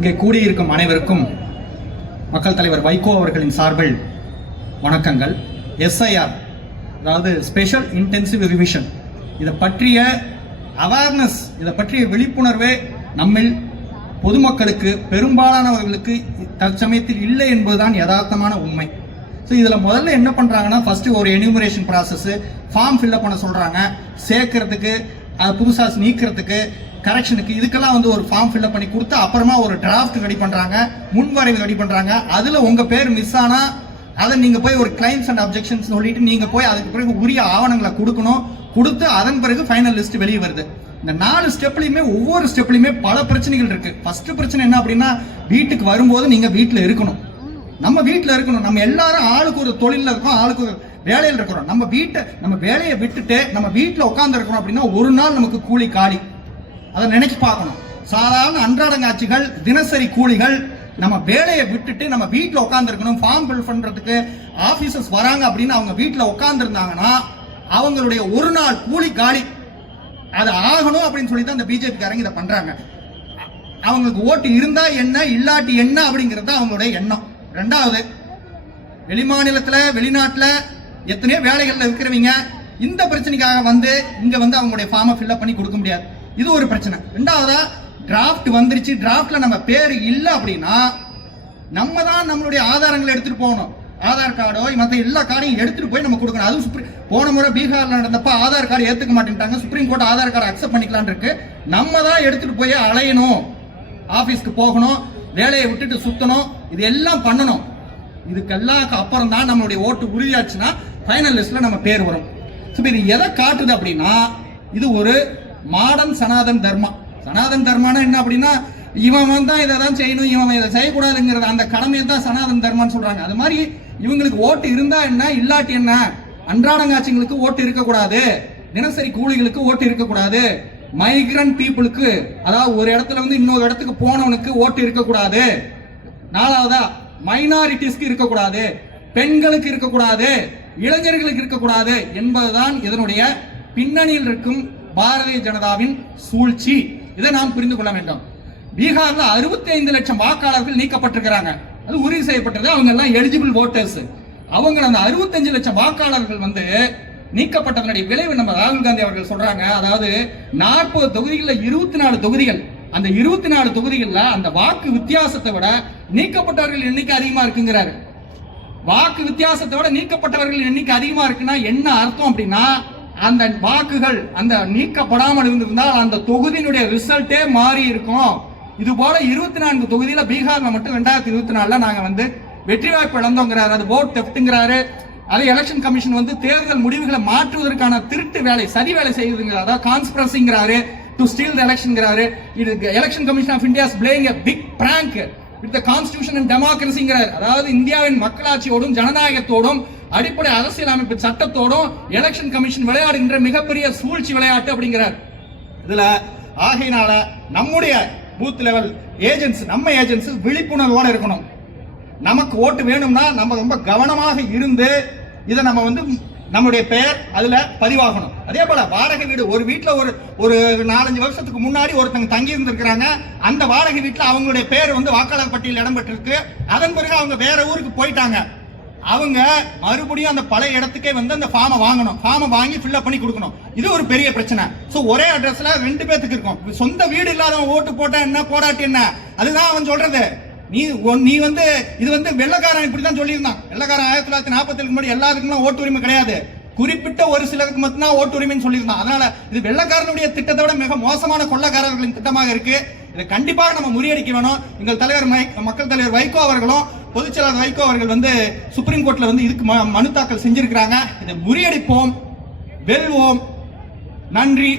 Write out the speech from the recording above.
இங்கே கூடியிருக்கும் அனைவருக்கும் மக்கள் தலைவர் வைகோ அவர்களின் சார்பில் வணக்கங்கள். எஸ்ஐஆர், அதாவது ஸ்பெஷல் இன்டென்சிவ் ரிவிஷன், இதை பற்றிய அவேர்னஸ், இதை பற்றிய விழிப்புணர்வே நம்மில் பொதுமக்களுக்கு பெரும்பாலானவர்களுக்கு தற்சமயத்தில் இல்லை என்பதுதான் யதார்த்தமான உண்மை. ஸோ இதில் முதல்ல என்ன பண்ணுறாங்கன்னா, ஃபஸ்ட்டு ஒரு எனியூமரேஷன் ப்ராசஸ்ஸு, ஃபார்ம் ஃபில்அப் பண்ண சொல்கிறாங்க, சேர்க்கறதுக்கு, அது புதுசாக நீக்கிறதுக்கு, கரெக்ஷனுக்கு, இதுக்கெல்லாம் வந்து ஒரு ஃபார்ம் ஃபில்அப் பண்ணி கொடுத்து அப்புறமா ஒரு டிராஃப்ட் ரெடி பண்ணுறாங்க, முன்வரைவு ரெடி பண்ணுறாங்க. அதில் உங்கள் பேர் மிஸ் ஆனால் அதை நீங்கள் போய் ஒரு கிளைம்ஸ் அண்ட் அப்ஜெக்ஷன்ஸ் சொல்லிட்டு நீங்கள் போய் அதுக்கு பிறகு உரிய ஆவணங்களை கொடுக்கணும். கொடுத்து அதன் பிறகு ஃபைனல் லிஸ்ட் வெளியே வருது. இந்த 4 ஸ்டெப்லையுமே ஒவ்வொரு ஸ்டெப்லையுமே பல பிரச்சனைகள் இருக்கு. ஃபர்ஸ்ட் பிரச்சனை என்ன அப்படின்னா, வீட்டுக்கு வரும்போது நீங்கள் வீட்டில் இருக்கணும். நம்ம வீட்டில் இருக்கணும். நம்ம எல்லாரும் ஆளுக்கு ஒரு தொழிலில் இருக்கோம், ஆளுக்கு ஒரு வேலையில் இருக்கிறோம். நம்ம வேலையை விட்டுட்டு நம்ம வீட்டில் உட்கார்ந்து இருக்கிறோம் அப்படின்னா ஒரு நாள் நமக்கு கூலி காலி. அதை நினைச்சு பார்க்கணும். சாதாரண அன்றாடங்காட்சிகள், தினசரி கூலிகள் நம்ம வேலையை விட்டுட்டு நம்ம வீட்டில் உட்கார்ந்து இருக்கணும். ஃபார்ம் ஃபில் பண்றதுக்கு ஆபீசர்ஸ் வராங்க அப்படின்னு அவங்க வீட்டில் உட்கார்ந்து இருந்தாங்கன்னா அவங்களுடைய ஒரு நாள் கூலி காலி. அது ஆகணும் அப்படின்னு சொல்லி தான் இந்த பிஜேபிக்காரங்க இதை பண்றாங்க. அவங்களுக்கு ஓட்டு இருந்தா என்ன, இல்லாட்டி என்ன அப்படிங்கிறது அவங்களுடைய எண்ணம். ரெண்டாவது, வெளிமாநிலத்தில் வெளிநாட்டில் எத்தனையோ வேலைகள்ல இருக்கிறவங்க இந்த பிரச்சனைக்காக வந்து இங்க வந்து அவங்களுடைய ஃபார்மை ஃபில்அப் பண்ணி கொடுக்க முடியாது. இது ஒரு பிரச்சனை. ரெண்டாவதா, டிராஃப்ட் வந்துருச்சு, டிராஃப்ட்ல நம்ம பேர் இல்லை அப்படின்னா நம்ம தான் நம்மளுடைய ஆதாரங்களை எடுத்துட்டு போகணும். ஆதார் கார்டோ மற்ற எல்லா கார்டையும் எடுத்துட்டு போய் நம்ம கொடுக்கணும். அதுவும் போன முறை பீகார்ல நடந்தப்ப ஆதார் கார்டு ஏத்துக்க மாட்டேன்ட்டாங்க. Supreme court Aadhaar card accept பண்ணிக்கலான் இருக்கு. நம்ம தான் எடுத்துட்டு போய் அலையணும், ஆபீஸ்க்கு போகணும், வேலையை விட்டுட்டு சுத்தணும், இது எல்லாம் பண்ணணும். இதுக்கெல்லாம் அப்புறம் தான் நம்மளுடைய ஓட்டு உறுதியாச்சுன்னா ஃபைனல் லிஸ்ட்ல நம்ம பேர் வரும். இது எதை காட்டுது அப்படின்னா, இது ஒரு மாடர்ன் சனாதன் தர்மா. சனாதன் தர்மானா என்ன அப்படின்னா, இவன் தான் இதை தான் செய்யணும், இவன் இதை செய்யக்கூடாதுங்கிறது அந்த கடமையை தான் சனாதன் தர்மான்னு சொல்றாங்க. அது மாதிரி இவங்களுக்கு ஓட்டு இருந்தா என்ன, இல்லாட்டி என்ன, அன்றாடங்காட்சிகளுக்கு ஓட்டு இருக்கக்கூடாது, தினசரி கூலிகளுக்கு ஓட்டு இருக்கக்கூடாது, மைக்ரண்ட் பீப்புளுக்கு, அதாவது ஒரு இடத்துல வந்து இன்னொரு இடத்துக்கு போனவனுக்கு ஓட்டு இருக்கக்கூடாது, நாலாவதா மைனாரிட்டிஸ்க்கு இருக்கக்கூடாது, பெண்களுக்கு இருக்கக்கூடாது, இளைஞர்களுக்கு இருக்கக்கூடாது என்பதுதான் இதனுடைய பின்னணியில் இருக்கும் பாரதிய ஜனதாவின் சூழ்ச்சி. இதை நாம் புரிந்து கொள்ள வேண்டும். பீகார்ல 65 லட்சம் வாக்காளர்கள் நீக்கப்பட்டிருக்கிறாங்க. அது உறுதி செய்யப்பட்டது. அவங்க எல்லாம் எலிஜிபிள் ஓட்டர்ஸ். அவங்க அந்த 65 லட்சம் வாக்காளர்கள் வந்து நீக்கப்பட்டதனுடைய விளைவு நம்ம ராகுல் காந்தி அவர்கள் சொல்றாங்க. அதாவது 40 தொகுதிகளில் 24 தொகுதிகள், அந்த 24 தொகுதிகளில் அந்த வாக்கு வித்தியாசத்தை விட நீக்கப்பட்டவர்கள் எண்ணிக்கை அதிகமா இருக்குங்கிறாரு. வாக்கு வித்தியாசத்தை விட நீக்கப்பட்டவர்கள் எண்ணிக்கை அதிகமா இருக்குன்னா என்ன அர்த்தம் அப்படின்னா, அந்த வாக்குகள் அந்த நீக்கப்படாமல் இருந்திருந்தால் அந்த தொகுதியினுடைய ரிசல்ட்டே மாறி இருக்கும். இது போல 24 தொகுதியில பீகார்ல மட்டும் 2024 நாங்க வந்து வெற்றி வாய்ப்பு இழந்தோங்கிறாரு. அது ஓட் தெஃப்ட்ங்கிறாரு. அது எலெக்ஷன் கமிஷன் வந்து தேர்தல் முடிவுகளை மாற்றுவதற்கான திருட்டு வேலை, சதி வேலை செய்யுதுங்கிறாரு. அதாவது கான்ஸ்பிரசிங்கிறாரு, டு ஸ்டீல் தி எலெக்ஷன்ங்கிறாரு. இது election commission of India is playing a big prank with the constitution and டெமோக்ரஸிங்கிறாரு. அதாவது இந்தியாவின் மக்களாட்சியோடும் ஜனநாயகத்தோடும் அடிப்படை அரசியல் அமைப்பு சட்டத்தோடும் எலெக்ஷன் கமிஷன் விளையாடுகின்ற மிகப்பெரிய சூழ்ச்சி விளையாட்டு அப்படிங்கிறார். இதுல ஆகையினால நம்முடைய பூத் லெவல் ஏஜென்ட்ஸ், நம்ம ஏஜென்ட்ஸ் விழிப்புணர்வோட இருக்கணும். நமக்கு ஓட்டு வேணும்னா நம்ம ரொம்ப கவனமாக இருந்து இதை நம்ம வந்து நம்முடைய பெயர் அதுல பதிவாகணும். அதே போல வாடகை வீடு, ஒரு வீட்டுல ஒரு 4-5 வருஷத்துக்கு முன்னாடி ஒருத்தங்க தங்கி இருந்திருக்கிறாங்க. அந்த வாடகை வீட்டுல அவங்களுடைய பெயர் வந்து வாக்காளர் பட்டியல் இடம்பெற்றிருக்கு. அதன் பிறகு அவங்க வேற ஊருக்கு போயிட்டாங்க. அவங்க மறுபடியும் அந்த பழைய இடத்துக்கே வந்து அந்த ஃபார்மை வாங்கணும், ஃபார்மை வாங்கி ஃபில்அப் பண்ணி கொடுக்கணும். இது ஒரு பெரிய பிரச்சனை. சோ ஒரே அட்ரஸ்ல 2 பேத்துக்கு இருக்கும். சொந்த வீடு இல்லாதவன் ஓட்டு போட்டா என்ன, போடாட்டி என்ன, அதுதான் அவன் சொல்றது. நீ வந்து இது வந்து வெள்ளக்காரன் இப்படிதான் சொல்லியிருந்தான். வெள்ளக்காரன் 1947 முன்னாடி எல்லாத்துக்கும் ஓட்டு உரிமை கிடையாது, குறிப்பிட்ட ஒரு சிலருக்கு மட்டும்தான் ஓட்டு உரிமைன்னு சொல்லியிருந்தான். அதனால இது வெள்ளக்காரனுடைய திட்டத்தை விட மிக மோசமான கொள்ளக்காரர்களின் திட்டமாக இருக்கு. இதை கண்டிப்பாக நம்ம முறியடிக்க வேணும். எங்கள் தலைவர் மக்கள் தலைவர் வைகோ அவர்களும் பொதுச் செயலாளர் வைகோ அவர்கள் வந்து சுப்ரீம் கோர்ட்ல வந்து இதுக்கு மனு தாக்கல் செஞ்சிருக்கிறாங்க. இதை முறியடிப்போம், வெல்வோம். நன்றி.